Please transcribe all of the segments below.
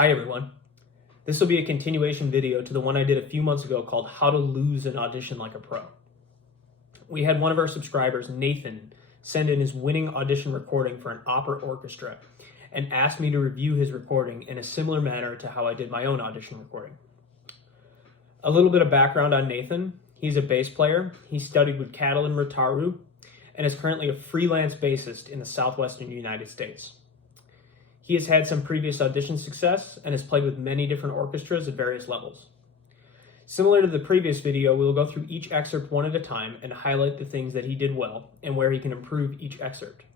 Hi everyone. This will be a continuation video to the one I did a few months ago called How to Lose an Audition Like a Pro. We had one of our subscribers, Nathan, send in his winning audition recording for an opera orchestra and asked me to review his recording in a similar manner to how I did my own audition recording. A little bit of background on Nathan. He's a bass player. He studied with Catalin Rotaru and is currently a freelance bassist in the southwestern United States. He has had some previous audition success and has played with many different orchestras at various levels. Similar to the previous video, we will go through each excerpt one at a time and highlight the things that he did well and where he can improve each excerpt.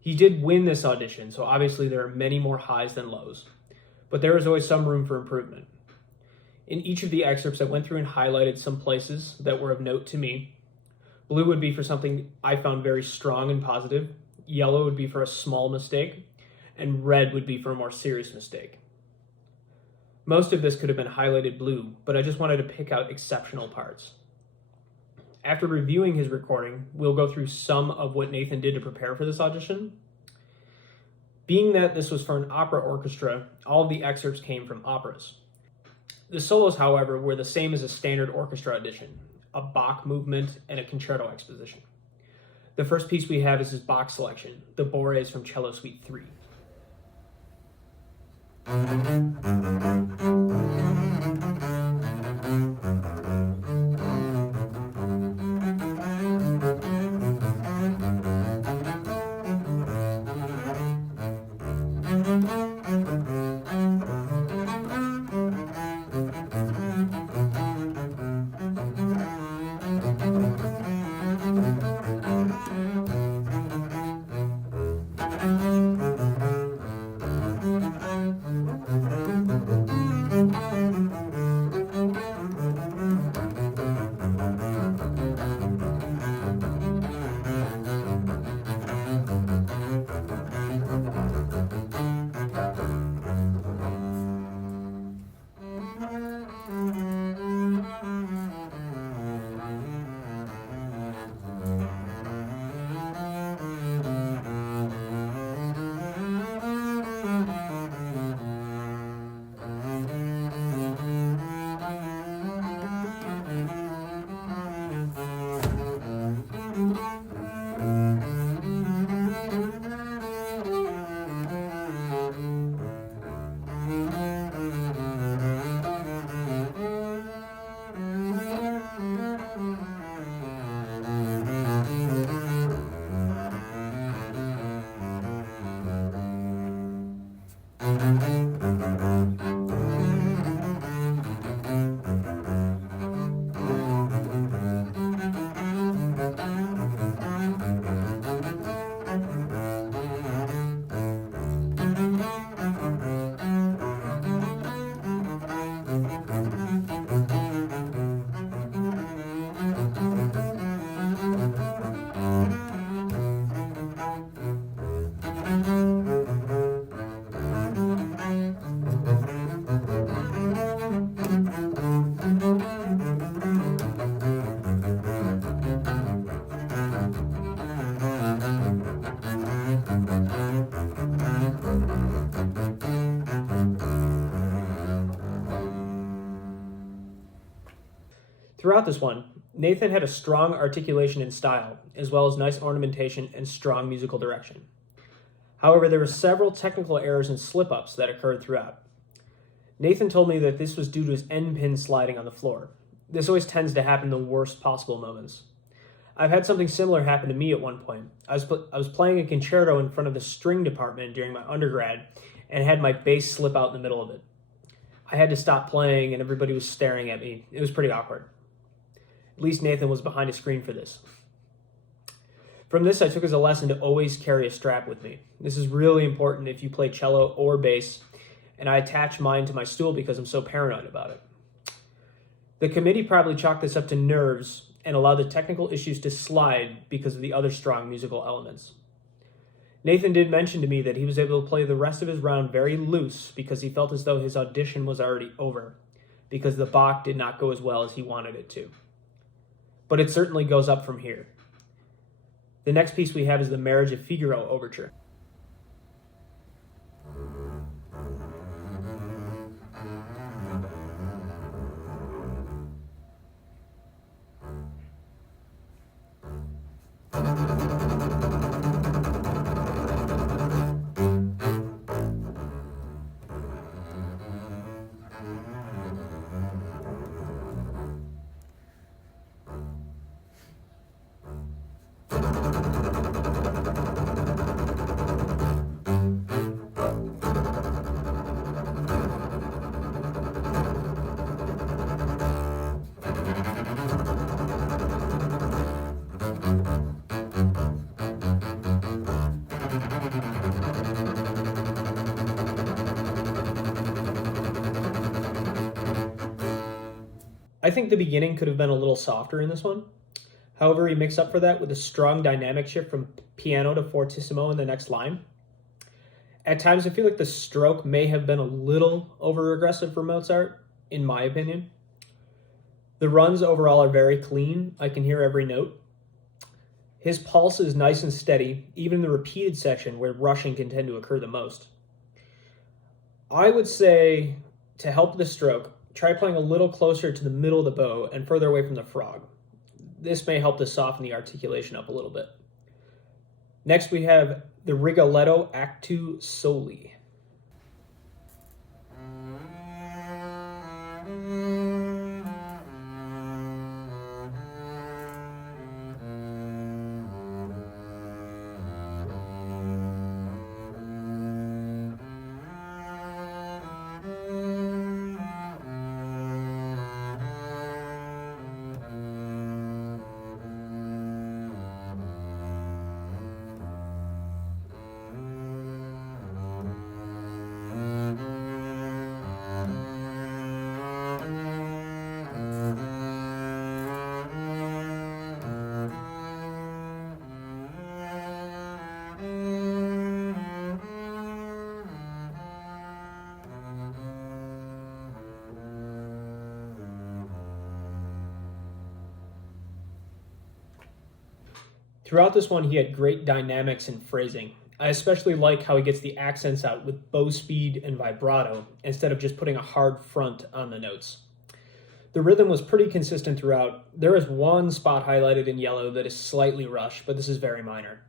He did win this audition, so obviously there are many more highs than lows, but there is always some room for improvement. In each of the excerpts, I went through and highlighted some places that were of note to me. Blue would be for something I found very strong and positive. Yellow would be for a small mistake. And red would be for a more serious mistake. Most of this could have been highlighted blue, but I just wanted to pick out exceptional parts. After reviewing his recording, we'll go through some of what Nathan did to prepare for this audition. Being that this was for an opera orchestra, all of the excerpts came from operas. The solos, however, were the same as a standard orchestra audition, a Bach movement and a concerto exposition. The first piece we have is his Bach selection, the bourres from Cello Suite 3. Throughout this one, Nathan had a strong articulation and style, as well as nice ornamentation and strong musical direction. However, there were several technical errors and slip-ups that occurred throughout. Nathan told me that this was due to his end pin sliding on the floor. This always tends to happen in the worst possible moments. I've had something similar happen to me at one point. I was playing a concerto in front of the string department during my undergrad and had my bass slip out in the middle of it. I had to stop playing and everybody was staring at me. It was pretty awkward. At least Nathan was behind a screen for this. From this, I took as a lesson to always carry a strap with me. This is really important if you play cello or bass, and I attach mine to my stool because I'm so paranoid about it. The committee probably chalked this up to nerves and allowed the technical issues to slide because of the other strong musical elements. Nathan did mention to me that he was able to play the rest of his round very loose because he felt as though his audition was already over, because the Bach did not go as well as he wanted it to. But it certainly goes up from here. The next piece we have is the Marriage of Figaro Overture. I think the beginning could have been a little softer in this one. However, he makes up for that with a strong dynamic shift from piano to fortissimo in the next line. At times, I feel like the stroke may have been a little over-aggressive for Mozart, in my opinion. The runs overall are very clean. I can hear every note. His pulse is nice and steady, even in the repeated section where rushing can tend to occur the most. I would say, to help the stroke, try playing a little closer to the middle of the bow and further away from the frog. This may help to soften the articulation up a little bit. Next, we have the Rigoletto Act 2 Soli. Throughout this one, he had great dynamics and phrasing. I especially like how he gets the accents out with bow speed and vibrato instead of just putting a hard front on the notes. The rhythm was pretty consistent throughout. There is one spot highlighted in yellow that is slightly rushed, but this is very minor.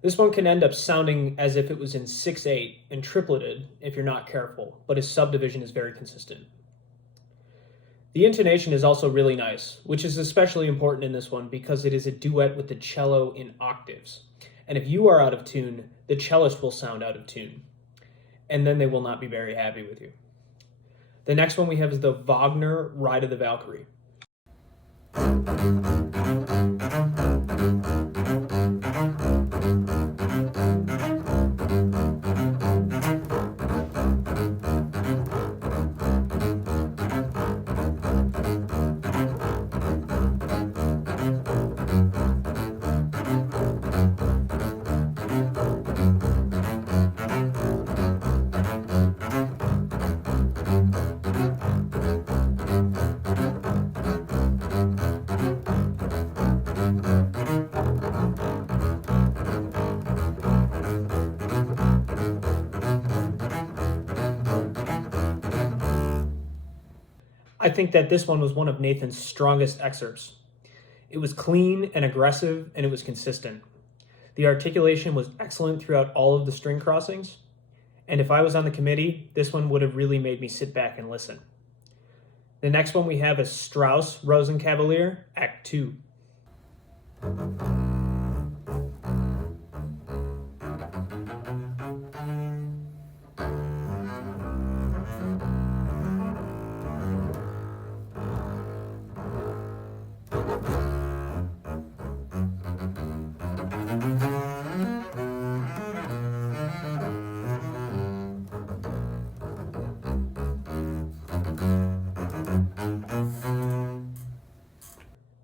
This one can end up sounding as if it was in 6/8 and tripleted if you're not careful, but his subdivision is very consistent. The intonation is also really nice, which is especially important in this one because it is a duet with the cello in octaves. And if you are out of tune, the cellist will sound out of tune. And then they will not be very happy with you. The next one we have is the Wagner Ride of the Valkyrie. I think that this one was one of Nathan's strongest excerpts. It was clean and aggressive, and it was consistent. The articulation was excellent throughout all of the string crossings, and if I was on the committee, this one would have really made me sit back and listen. The next one we have is Strauss Rosenkavalier, Act 2.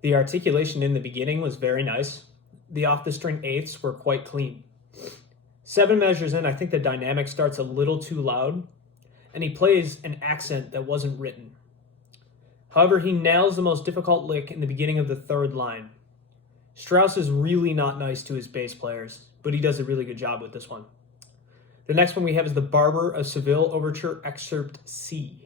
The articulation in the beginning was very nice. The off-the-string eighths were quite clean. 7 measures in, I think the dynamic starts a little too loud, and he plays an accent that wasn't written. However, he nails the most difficult lick in the beginning of the 3rd line. Strauss is really not nice to his bass players, but he does a really good job with this one. The next one we have is the Barber of Seville Overture Excerpt C.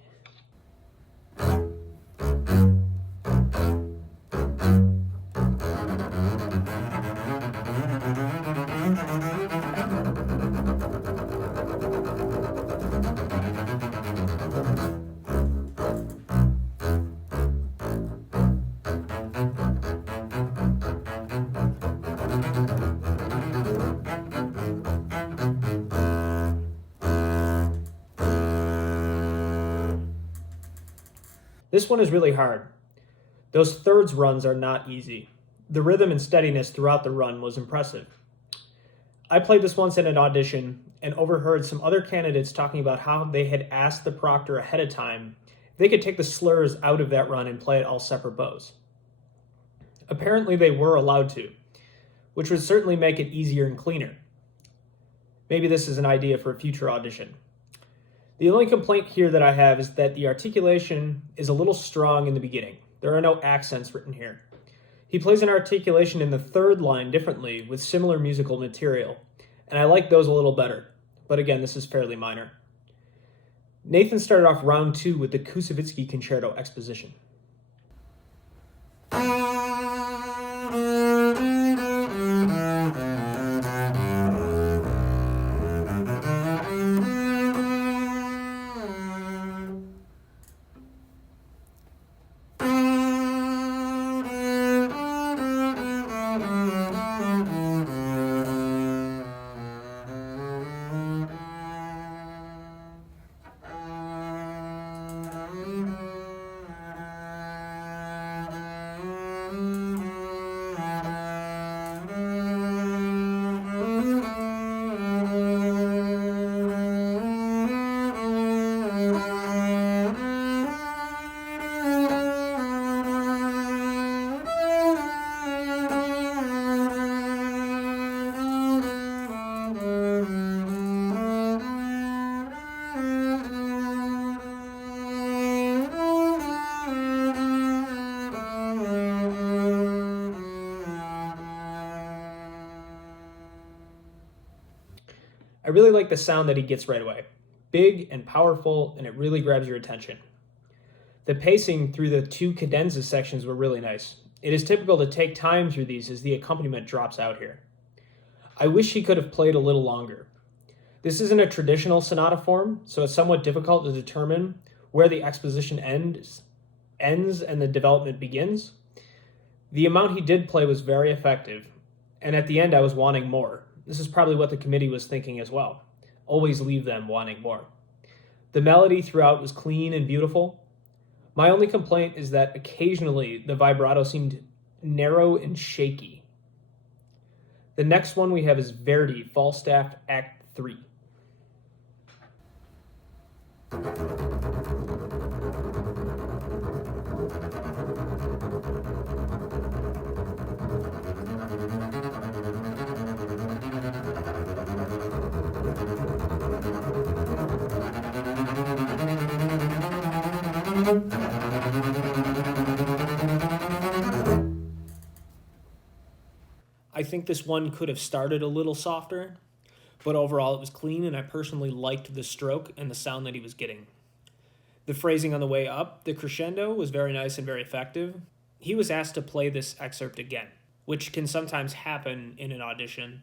This one is really hard. Those thirds runs are not easy. The rhythm and steadiness throughout the run was impressive. I played this once in an audition and overheard some other candidates talking about how they had asked the proctor ahead of time if they could take the slurs out of that run and play it all separate bows. Apparently they were allowed to, which would certainly make it easier and cleaner. Maybe this is an idea for a future audition. The only complaint here that I have is that the articulation is a little strong in the beginning. There are no accents written here. He plays an articulation in the third line differently with similar musical material, and I like those a little better, but again, this is fairly minor. Nathan started off round 2 with the Koussevitsky Concerto Exposition. I really like the sound that he gets right away. Big and powerful, and it really grabs your attention. The pacing through the 2 cadenza sections were really nice. It is typical to take time through these as the accompaniment drops out here. I wish he could have played a little longer. This isn't a traditional sonata form, so it's somewhat difficult to determine where the exposition ends and the development begins. The amount he did play was very effective, and at the end I was wanting more. This is probably what the committee was thinking as well. Always leave them wanting more. The melody throughout was clean and beautiful. My only complaint is that occasionally the vibrato seemed narrow and shaky. The next one we have is Verdi, Falstaff, Act 3. I think this one could have started a little softer, but overall it was clean, and I personally liked the stroke and the sound that he was getting. The phrasing on the way up, the crescendo, was very nice and very effective. He was asked to play this excerpt again, which can sometimes happen in an audition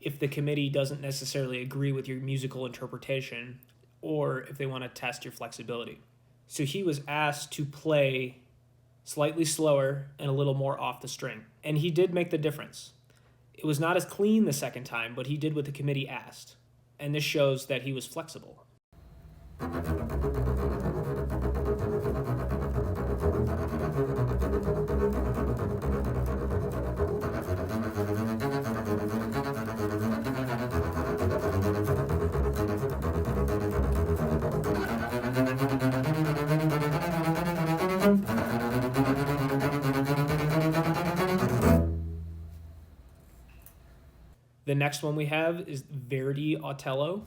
if the committee doesn't necessarily agree with your musical interpretation or if they want to test your flexibility. So he was asked to play slightly slower and a little more off the string, and he did make the difference. It was not as clean the second time, but he did what the committee asked, and this shows that he was flexible. The next one we have is Verdi, Othello.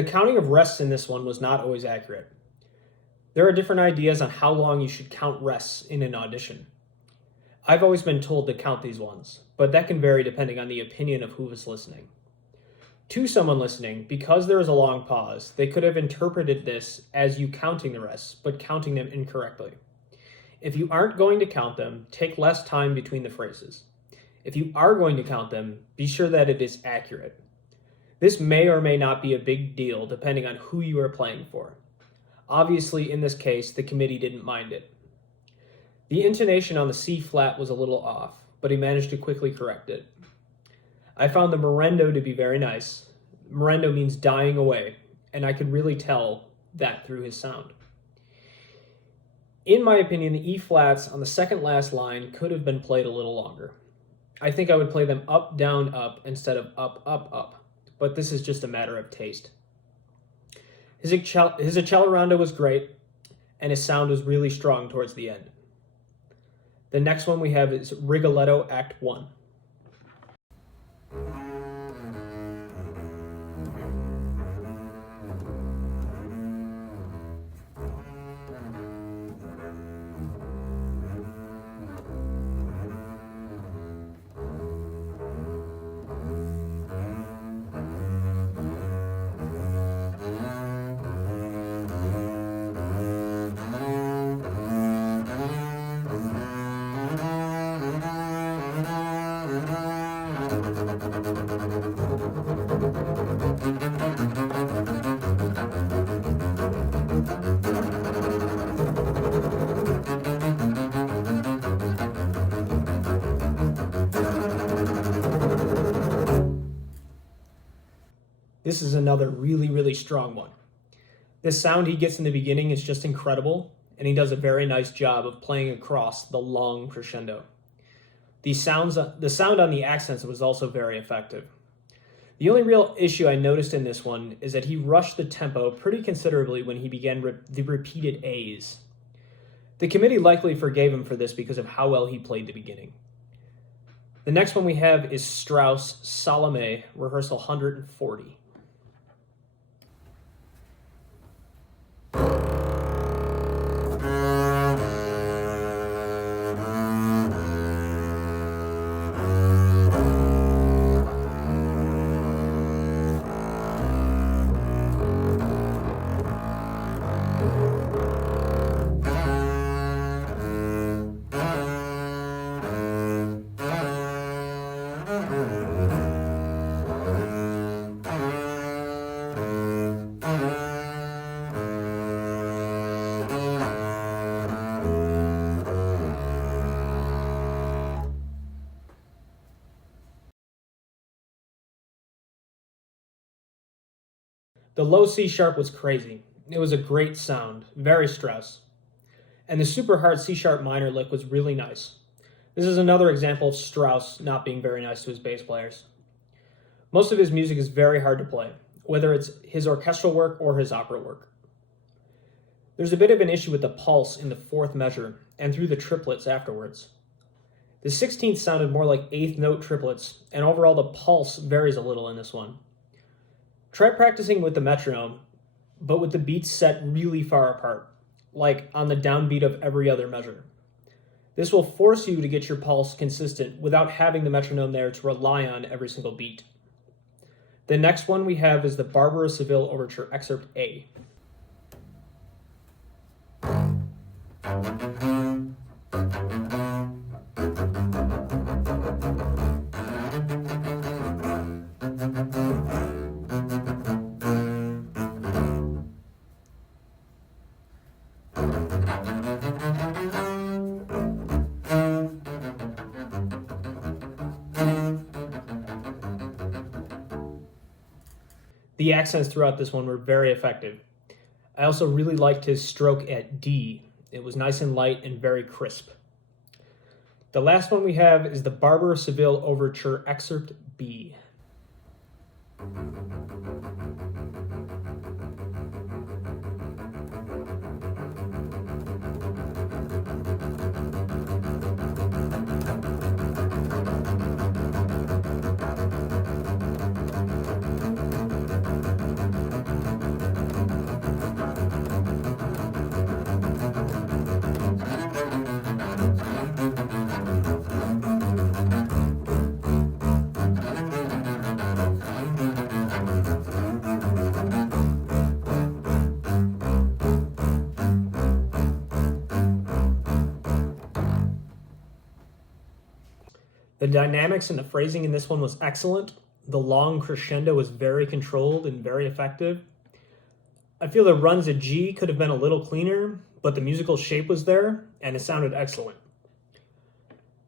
The counting of rests in this one was not always accurate. There are different ideas on how long you should count rests in an audition. I've always been told to count these ones, but that can vary depending on the opinion of who is listening. To someone listening, because there is a long pause, they could have interpreted this as you counting the rests, but counting them incorrectly. If you aren't going to count them, take less time between the phrases. If you are going to count them, be sure that it is accurate. This may or may not be a big deal depending on who you are playing for. Obviously, in this case, the committee didn't mind it. The intonation on the C flat was a little off, but he managed to quickly correct it. I found the morendo to be very nice. Morendo means dying away, and I could really tell that through his sound. In my opinion, the E flats on the second last line could have been played a little longer. I think I would play them up, down, up instead of up, up, up, but this is just a matter of taste. His accelerando was great, and his sound was really strong towards the end. The next one we have is Rigoletto Act 1. This is another really strong one. This sound he gets in the beginning is just incredible, and he does a very nice job of playing across the long crescendo. The sound on the accents was also very effective. The only real issue I noticed in this one is that he rushed the tempo pretty considerably when he began the repeated A's. The committee likely forgave him for this because of how well he played the beginning. The next one we have is Strauss' Salome, rehearsal 140. The low C sharp was crazy. It was a great sound, very Strauss. And the super hard C sharp minor lick was really nice. This is another example of Strauss not being very nice to his bass players. Most of his music is very hard to play, whether it's his orchestral work or his opera work. There's a bit of an issue with the pulse in the fourth measure and through the triplets afterwards. The 16th sounded more like eighth note triplets, and overall the pulse varies a little in this one. Try practicing with the metronome, but with the beats set really far apart, like on the downbeat of every other measure. This will force you to get your pulse consistent without having the metronome there to rely on every single beat. The next one we have is the Barber of Seville Overture, Excerpt A. The accents throughout this one were very effective. I also really liked his stroke at D. It was nice and light and very crisp. The last one we have is the Barber of Seville Overture, Excerpt B. The dynamics and the phrasing in this one was excellent. The long crescendo was very controlled and very effective. I feel the runs of G could have been a little cleaner, but the musical shape was there and it sounded excellent.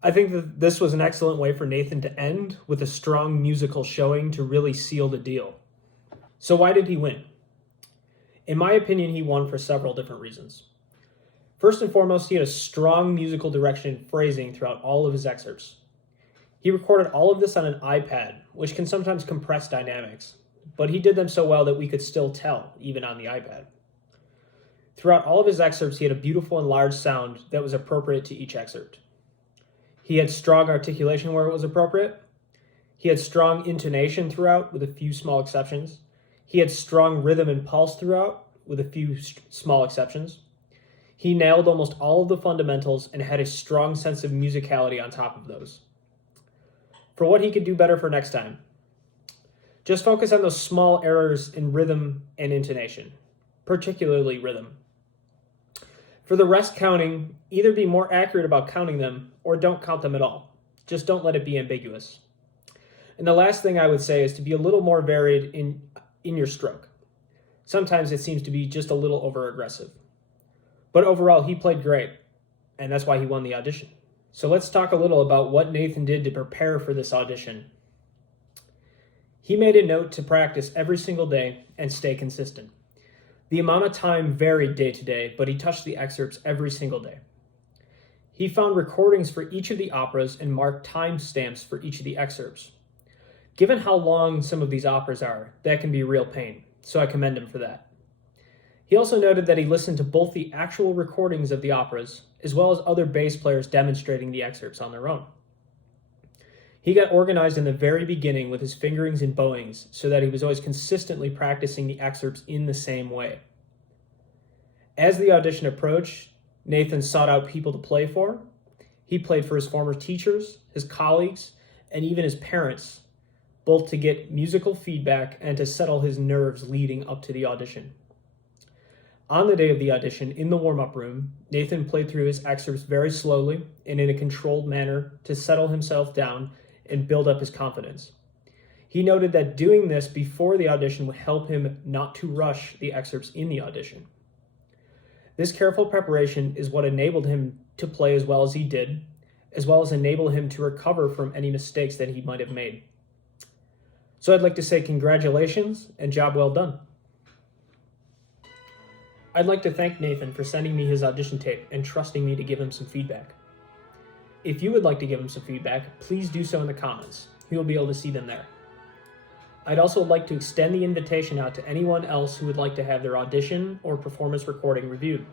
I think that this was an excellent way for Nathan to end with a strong musical showing to really seal the deal. So why did he win? In my opinion, he won for several different reasons. First and foremost, he had a strong musical direction and phrasing throughout all of his excerpts. He recorded all of this on an iPad, which can sometimes compress dynamics, but he did them so well that we could still tell, even on the iPad. Throughout all of his excerpts, he had a beautiful and large sound that was appropriate to each excerpt. He had strong articulation where it was appropriate. He had strong intonation throughout, with a few small exceptions. He had strong rhythm and pulse throughout, with a few small exceptions. He nailed almost all of the fundamentals and had a strong sense of musicality on top of those. For what he could do better for next time, just focus on those small errors in rhythm and intonation, particularly rhythm. For the rest counting, either be more accurate about counting them or don't count them at all. Just don't let it be ambiguous. And the last thing I would say is to be a little more varied in your stroke. Sometimes it seems to be just a little over-aggressive. But overall, he played great, and that's why he won the audition. So let's talk a little about what Nathan did to prepare for this audition. He made a note to practice every single day and stay consistent. The amount of time varied day to day, but he touched the excerpts every single day. He found recordings for each of the operas and marked timestamps for each of the excerpts. Given how long some of these operas are, that can be a real pain, so I commend him for that. He also noted that he listened to both the actual recordings of the operas as well as other bass players demonstrating the excerpts on their own. He got organized in the very beginning with his fingerings and bowings so that he was always consistently practicing the excerpts in the same way. As the audition approached, Nathan sought out people to play for. He played for his former teachers, his colleagues, and even his parents, both to get musical feedback and to settle his nerves leading up to the audition. On the day of the audition, in the warm-up room, Nathan played through his excerpts very slowly and in a controlled manner to settle himself down and build up his confidence. He noted that doing this before the audition would help him not to rush the excerpts in the audition. This careful preparation is what enabled him to play as well as he did, as well as enable him to recover from any mistakes that he might have made. So I'd like to say congratulations and job well done. I'd like to thank Nathan for sending me his audition tape and trusting me to give him some feedback. If you would like to give him some feedback, please do so in the comments. He will be able to see them there. I'd also like to extend the invitation out to anyone else who would like to have their audition or performance recording reviewed.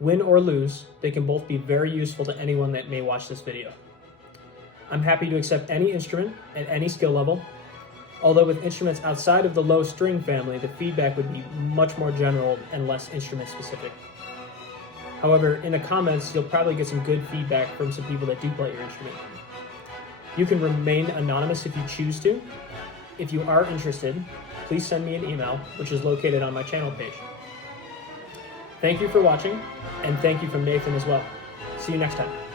Win or lose, they can both be very useful to anyone that may watch this video. I'm happy to accept any instrument at any skill level, although with instruments outside of the low string family, the feedback would be much more general and less instrument specific. However, in the comments, you'll probably get some good feedback from some people that do play your instrument. You can remain anonymous if you choose to. If you are interested, please send me an email, which is located on my channel page. Thank you for watching, and thank you from Nathan as well. See you next time.